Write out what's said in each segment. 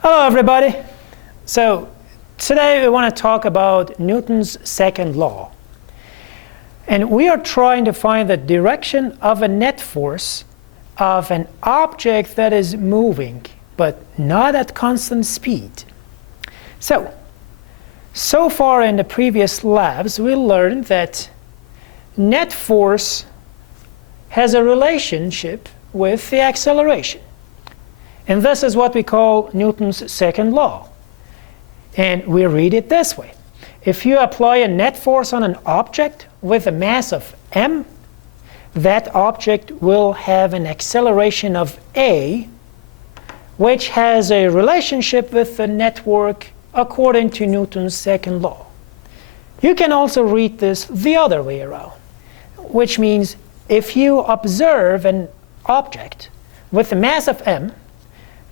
Hello everybody. So today we want to talk about Newton's second law. And we are trying to find the direction of a net force of an object that is moving, but not at constant speed. So far in the previous labs, we learned that net force has a relationship with the acceleration. And this is what we call Newton's second law. And we read it this way. If you apply a net force on an object with a mass of m, that object will have an acceleration of a, which has a relationship with the network according to Newton's second law. You can also read this the other way around, which means if you observe an object with a mass of m,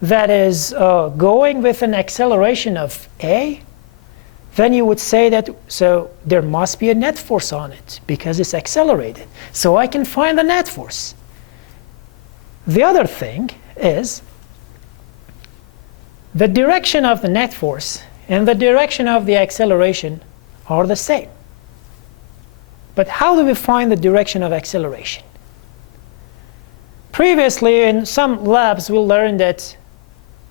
that is going with an acceleration of a, then you would say that so there must be a net force on it because it's accelerated. So I can find the net force. The other thing is the direction of the net force and the direction of the acceleration are the same. But how do we find the direction of acceleration? Previously, in some labs, we learned that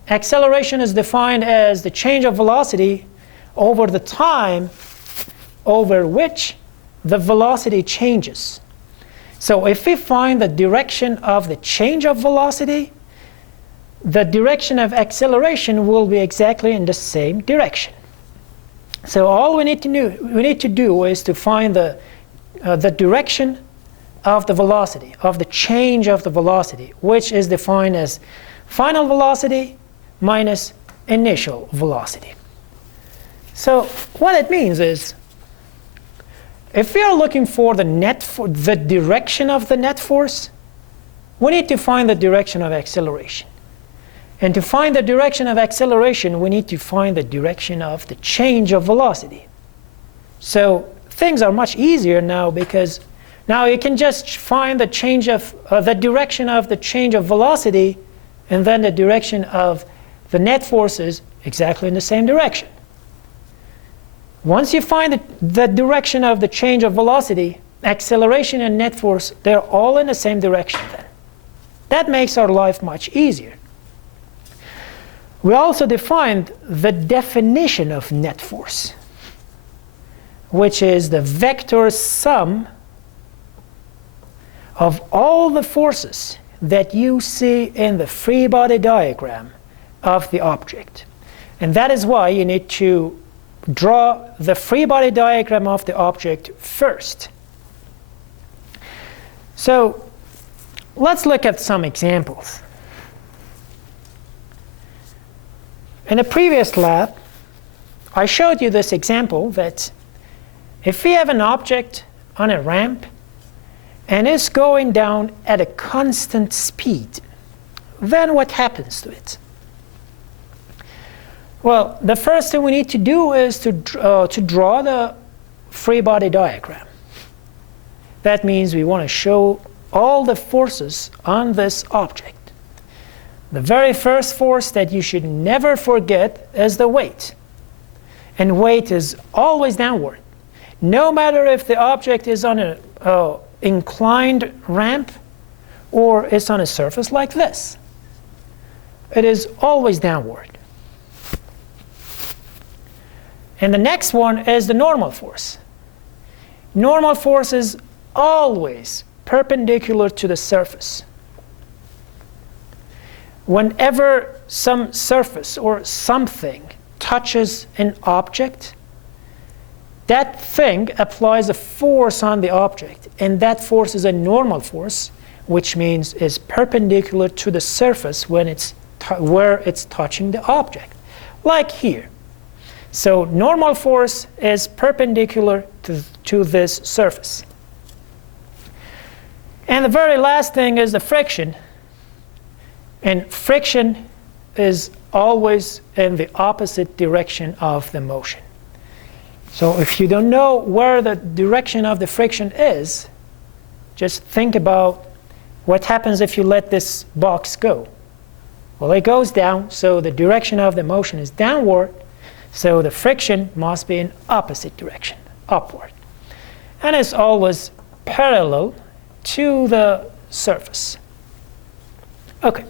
acceleration is defined as the change of velocity over the time over which the velocity changes. So if we find the direction of the change of velocity, the direction of acceleration will be exactly in the same direction. So all we need to do is to find the direction of the velocity, of the change of the velocity, which is defined as final velocity minus initial velocity. So what it means is, if we are looking for the direction of the net force, we need to find the direction of acceleration. And to find the direction of acceleration, we need to find the direction of the change of velocity. So things are much easier now because now you can just find the change of the direction of the change of velocity, and then the direction of the net force is exactly in the same direction. Once you find the direction of the change of velocity, acceleration and net force, they're all in the same direction then. That makes our life much easier. We also defined the definition of net force, which is the vector sum of all the forces that you see in the free body diagram of the object. And that is why you need to draw the free body diagram of the object first. So let's look at some examples. In a previous lab, I showed you this example that if we have an object on a ramp and it's going down at a constant speed, then what happens to it? Well, the first thing we need to do is to draw the free body diagram. That means we want to show all the forces on this object. The very first force that you should never forget is the weight. And weight is always downward. No matter if the object is on an inclined ramp or it's on a surface like this. It is always downward. And the next one is the normal force. Normal force is always perpendicular to the surface. Whenever some surface or something touches an object, that thing applies a force on the object, and that force is a normal force, which means is perpendicular to the surface when where it's touching the object, like here. So normal force is perpendicular to this surface. And the very last thing is the friction. And friction is always in the opposite direction of the motion. So if you don't know where the direction of the friction is, just think about what happens if you let this box go. Well, it goes down, so the direction of the motion is downward, so the friction must be in opposite direction, upward. And it's always parallel to the surface. Okay.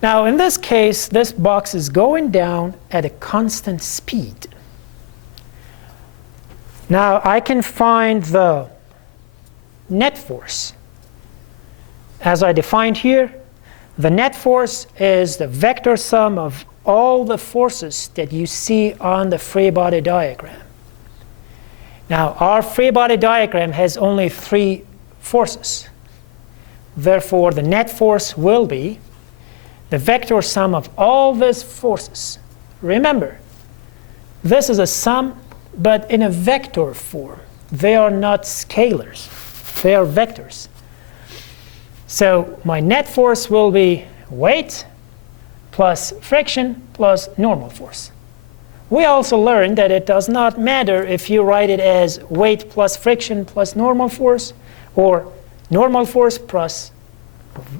Now, in this case, this box is going down at a constant speed. Now, I can find the net force. As I defined here, the net force is the vector sum of all the forces that you see on the free body diagram. Now, our free body diagram has only 3 forces. Therefore, the net force will be the vector sum of all these forces. Remember, this is a sum, but in a vector form. They are not scalars. They are vectors. So my net force will be weight plus friction plus normal force. We also learned that it does not matter if you write it as weight plus friction plus normal force, or normal force plus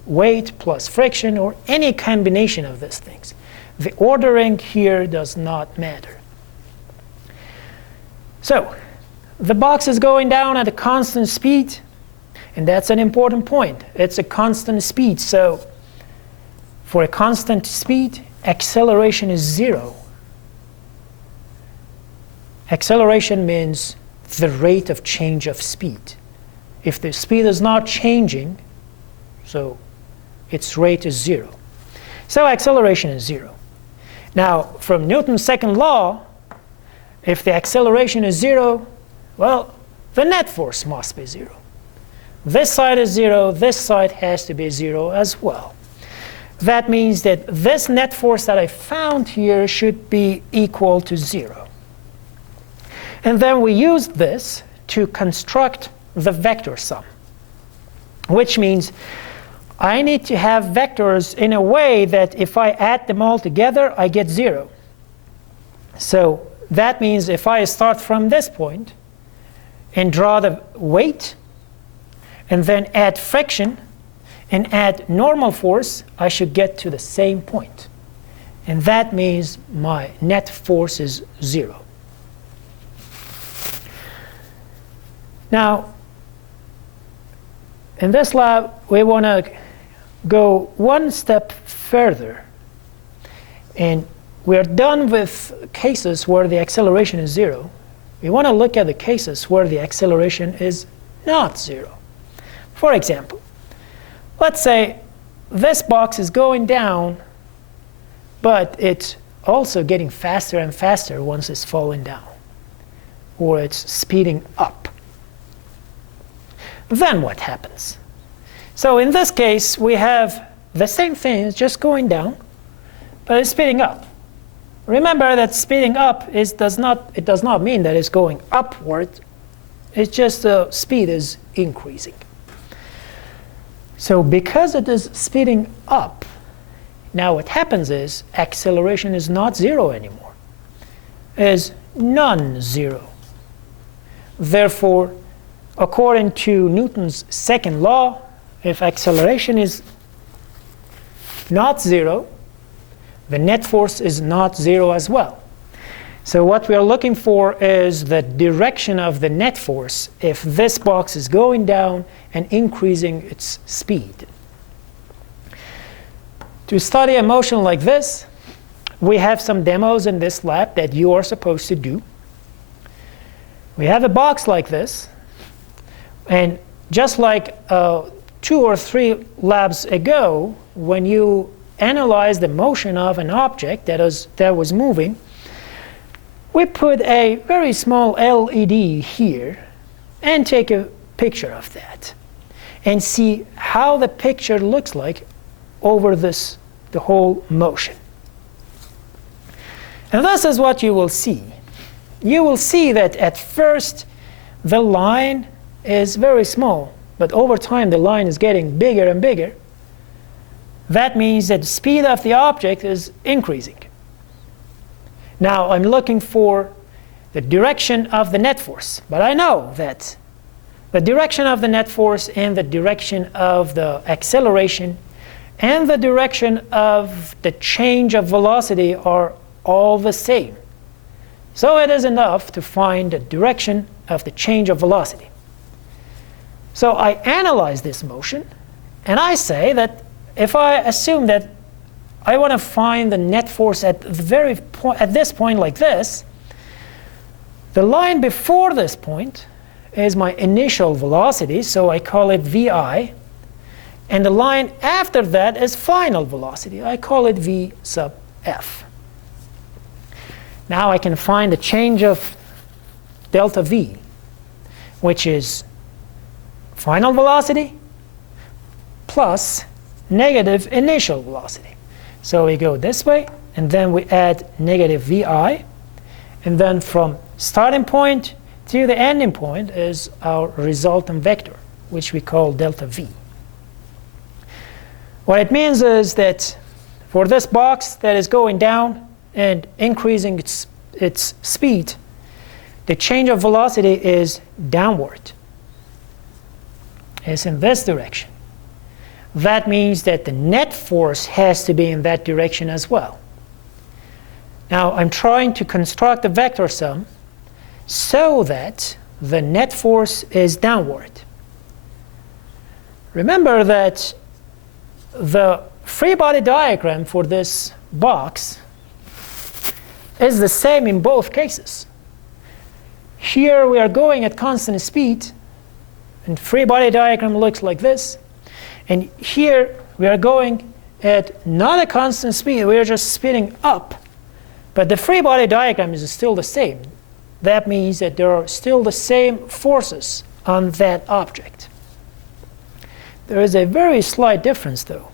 weight plus friction, or any combination of these things. The ordering here does not matter. So the box is going down at a constant speed, and that's an important point. It's a constant speed, so for a constant speed, acceleration is 0. Acceleration means the rate of change of speed. If the speed is not changing, so its rate is 0. So acceleration is 0. Now, from Newton's second law, if the acceleration is 0, well, the net force must be 0. This side is 0, this side has to be 0 as well. That means that this net force that I found here should be equal to 0. And then we use this to construct the vector sum, which means I need to have vectors in a way that if I add them all together, I get 0. So that means if I start from this point and draw the weight, and then add friction, and add normal force, I should get to the same point. And that means my net force is 0. Now, in this lab, we want to go one step further. And we're done with cases where the acceleration is 0. We want to look at the cases where the acceleration is not 0. For example, let's say this box is going down, but it's also getting faster and faster once it's falling down, or it's speeding up. Then what happens? So in this case, we have the same thing, it's just going down, but it's speeding up. Remember that speeding up does not mean that it's going upward. It's just the speed is increasing. So because it is speeding up, now what happens is acceleration is not 0 anymore. It is non-zero. Therefore, according to Newton's second law, if acceleration is not 0, the net force is not 0 as well. So what we are looking for is the direction of the net force if this box is going down and increasing its speed. To study a motion like this, we have some demos in this lab that you are supposed to do. We have a box like this, and just like 2 or 3 labs ago, when you analyze the motion of an object that was moving, we put a very small LED here and take a picture of that and see how the picture looks like over the whole motion. And this is what you will see. You will see that at first the line is very small, but over time the line is getting bigger and bigger. That means that the speed of the object is increasing. Now I'm looking for the direction of the net force, but I know that the direction of the net force and the direction of the acceleration and the direction of the change of velocity are all the same. So it is enough to find the direction of the change of velocity. So I analyze this motion, and I say that if I assume that I want to find the net force at this point like this, the line before this point is my initial velocity, so I call it VI. And the line after that is final velocity. I call it V sub F. Now I can find the change of delta V, which is final velocity plus negative initial velocity. So we go this way, and then we add negative VI, and then from starting point to the ending point is our resultant vector, which we call delta V. What it means is that for this box that is going down and increasing its speed, the change of velocity is downward. It's in this direction. That means that the net force has to be in that direction as well. Now I'm trying to construct a vector sum so that the net force is downward. Remember that the free body diagram for this box is the same in both cases. Here we are going at constant speed, and free body diagram looks like this. And here we are going at not a constant speed, we are just speeding up. But the free body diagram is still the same. That means that there are still the same forces on that object. There is a very slight difference though.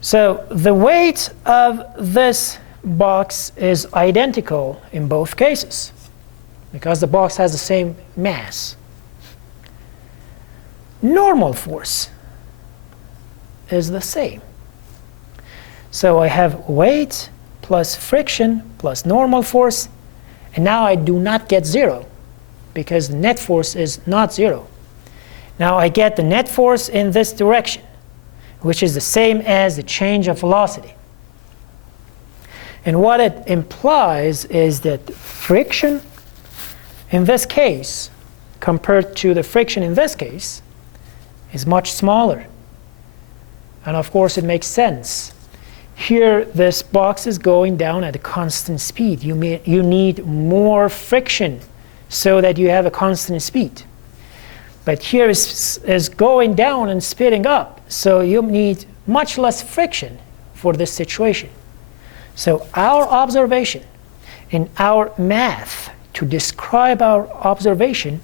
So the weight of this box is identical in both cases because the box has the same mass. Normal force is the same. So I have weight plus friction plus normal force, and now I do not get zero because the net force is not zero. Now I get the net force in this direction, which is the same as the change of velocity. And what it implies is that friction in this case, compared to the friction in this case, is much smaller. And of course it makes sense. Here this box is going down at a constant speed. You need more friction so that you have a constant speed. But here is going down and speeding up, so you need much less friction for this situation. So our observation and our math to describe our observation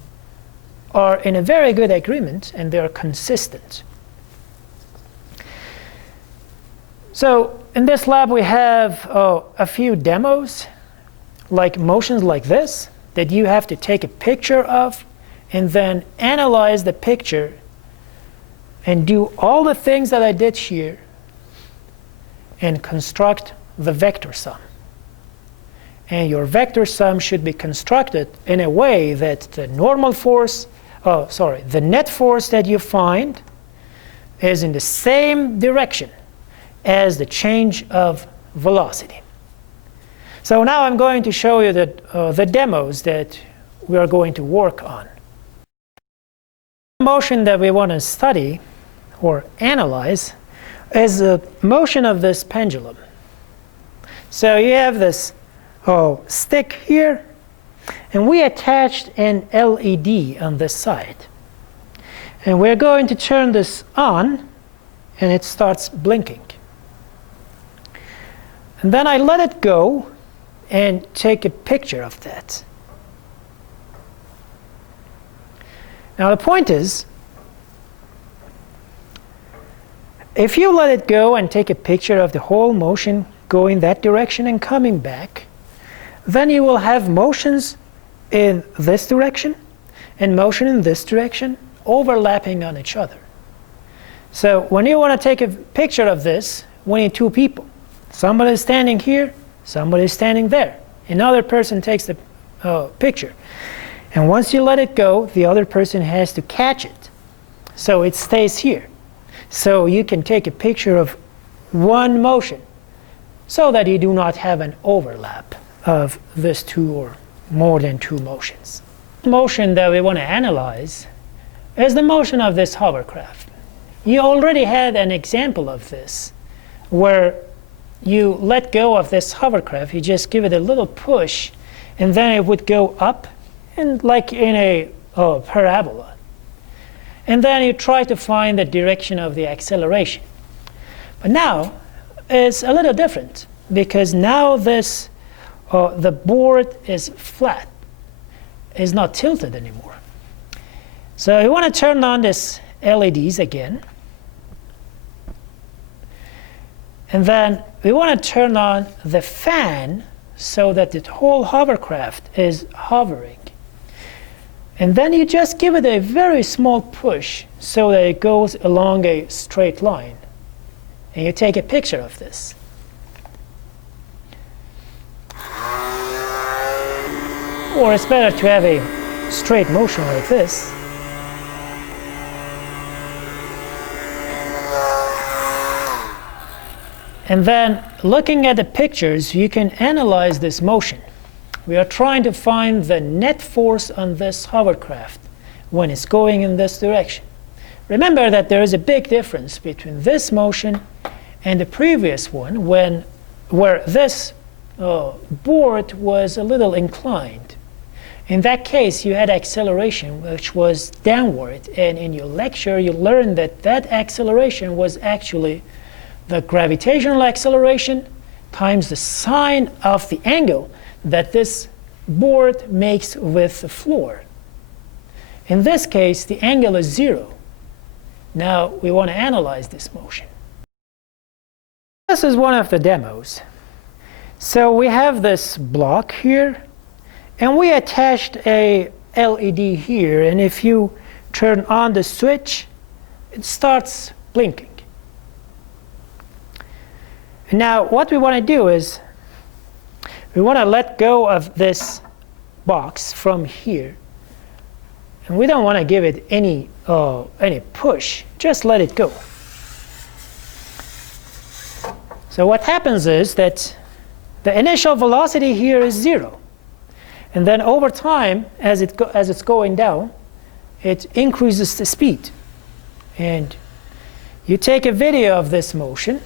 are in a very good agreement, and they are consistent. So in this lab we have a few demos, like motions like this, that you have to take a picture of and then analyze the picture and do all the things that I did here and construct the vector sum. And your vector sum should be constructed in a way that the normal force, the net force that you find is in the same direction as the change of velocity. So now I'm going to show you the demos that we are going to work on. The motion that we want to study or analyze is the motion of this pendulum. So you have this stick here, and we attached an LED on this side. And we're going to turn this on, and it starts blinking. And then I let it go and take a picture of that. Now the point is, if you let it go and take a picture of the whole motion going that direction and coming back, then you will have motions in this direction and motion in this direction overlapping on each other. So when you want to take a picture of this, we need two people. Somebody is standing here, somebody is standing there. Another person takes the picture. And once you let it go, the other person has to catch it. So it stays here. So you can take a picture of one motion so that you do not have an overlap of this two or more than two motions. The motion that we want to analyze is the motion of this hovercraft. You already had an example of this where you let go of this hovercraft, you just give it a little push, and then it would go up, and like in a parabola. And then you try to find the direction of the acceleration. But now it's a little different, because now this the board is flat, is not tilted anymore. So you want to turn on this LEDs again. And then we want to turn on the fan so that the whole hovercraft is hovering. And then you just give it a very small push so that it goes along a straight line. And you take a picture of this. Or it's better to have a straight motion like this. And then looking at the pictures, you can analyze this motion. We are trying to find the net force on this hovercraft when it's going in this direction. Remember that there is a big difference between this motion and the previous one where this board was a little inclined. In that case, you had acceleration which was downward, and in your lecture you learned that that acceleration was actually the gravitational acceleration times the sine of the angle that this board makes with the floor. In this case, the angle is 0. Now we want to analyze this motion. This is one of the demos. So we have this block here, and we attached a LED here, and if you turn on the switch, it starts blinking. Now what we want to do is we want to let go of this box from here, and we don't want to give it any push, just let it go. So what happens is that the initial velocity here is 0, and then over time as it's going down, it increases the speed. And you take a video of this motion,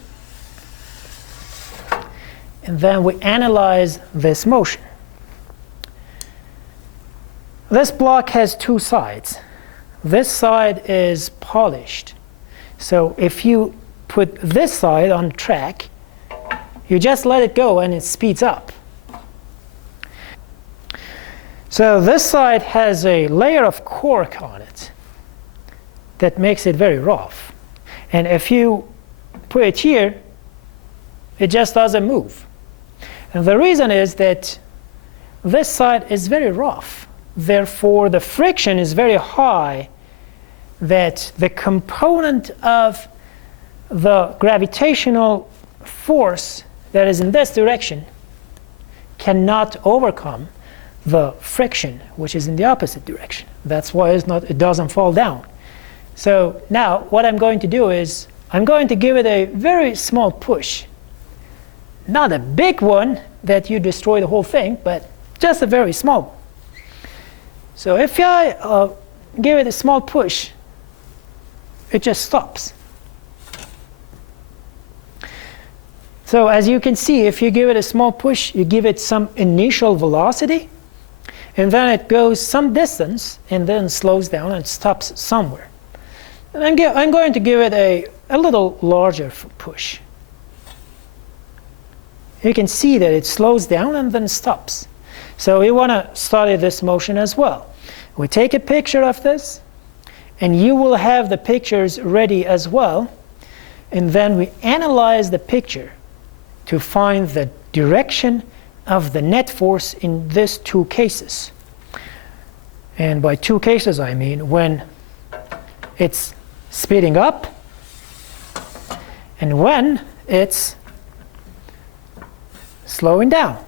and then we analyze this motion. This block has two sides. This side is polished. So if you put this side on track, you just let it go and it speeds up. So this side has a layer of cork on it that makes it very rough. And if you put it here, it just doesn't move. And the reason is that this side is very rough. Therefore, the friction is very high, that the component of the gravitational force that is in this direction cannot overcome the friction which is in the opposite direction. That's why it doesn't fall down. So now what I'm going to do is I'm going to give it a very small push. Not a big one that you destroy the whole thing, but just a very small one. So if I give it a small push, it just stops. So as you can see, if you give it a small push, you give it some initial velocity, and then it goes some distance and then slows down and stops somewhere. And I'm going to give it a little larger push. You can see that it slows down and then stops. So we want to study this motion as well. We take a picture of this, and you will have the pictures ready as well. And then we analyze the picture to find the direction of the net force in these two cases. And by two cases, I mean when it's speeding up and when it's slowing down.